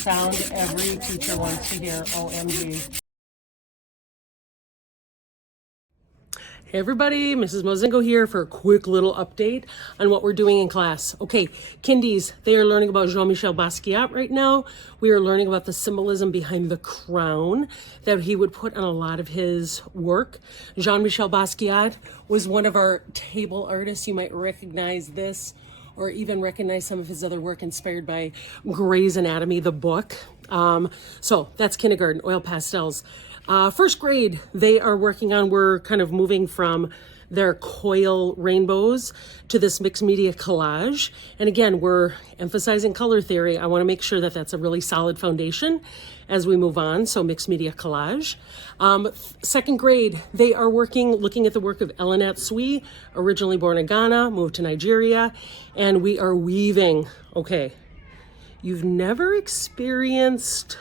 sound every teacher wants to hear. OMG. Hey everybody, Mrs. Mozingo here for a quick little update on what we're doing in class. Okay, kindies, they are learning about Jean-Michel Basquiat right now. We are learning about the symbolism behind the crown that he would put on a lot of his work. Jean-Michel Basquiat was one of our table artists. You might recognize this or even recognize some of his other work inspired by Grey's Anatomy, the book. So that's kindergarten, oil pastels. First grade, they are working on, we're kind of moving from their coil rainbows to this mixed media collage. And again, we're emphasizing color theory. I want to make sure that that's a really solid foundation as we move on. So mixed media collage. Second grade, they are looking at the work of Elinette Sui, originally born in Ghana, moved to Nigeria, and we are weaving. Okay, you've never experienced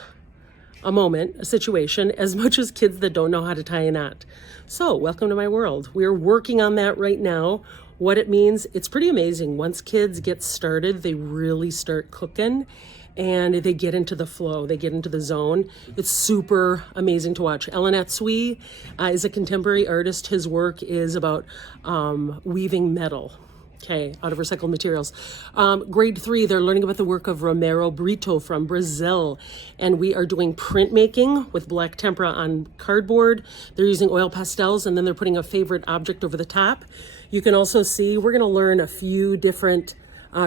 a situation, as much as kids that don't know how to tie a knot. So welcome to my world. We're working on that right now. What it means, it's pretty amazing. Once kids get started, they really start cooking and they get into the flow, they get into the zone. It's super amazing to watch. Elinette Sui is a contemporary artist. His work is about weaving metal. Okay, out of recycled materials. Grade 3, they're learning about the work of Romero Brito from Brazil. And we are doing printmaking with black tempera on cardboard. They're using oil pastels, and then they're putting a favorite object over the top. You can also see, we're gonna learn a few different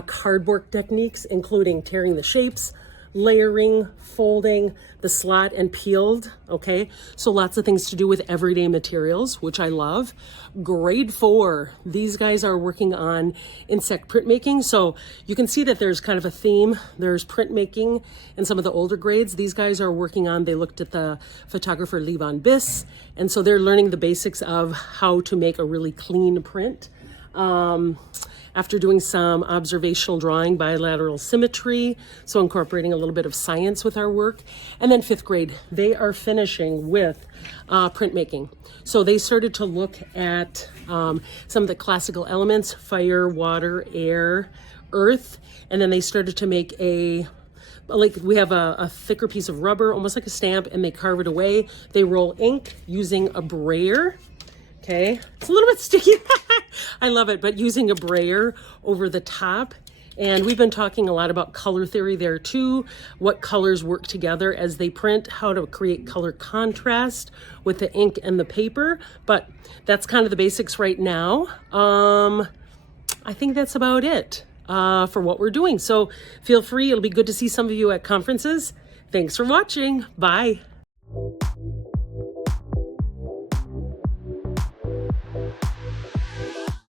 cardboard techniques, including tearing the shapes, layering, folding, the slot and peeled, okay? So lots of things to do with everyday materials, which I love. Grade 4, these guys are working on insect printmaking. So you can see that there's kind of a theme. There's printmaking in some of the older grades. These guys are working on, they looked at the photographer Levon Biss, and so they're learning the basics of how to make a really clean print. After doing some observational drawing, bilateral symmetry, so incorporating a little bit of science with our work. And then 5th grade, they are finishing with printmaking. So they started to look at some of the classical elements, fire, water, air, earth, and then they started to make we have a thicker piece of rubber, almost like a stamp, and they carve it away. They roll ink using a brayer. Okay, it's a little bit sticky. I love it, but using a brayer over the top. And we've been talking a lot about color theory there too, what colors work together as they print, how to create color contrast with the ink and the paper. But that's kind of the basics right now. I think that's about it for what we're doing. So feel free, it'll be good to see some of you at conferences. Thanks for watching. Bye.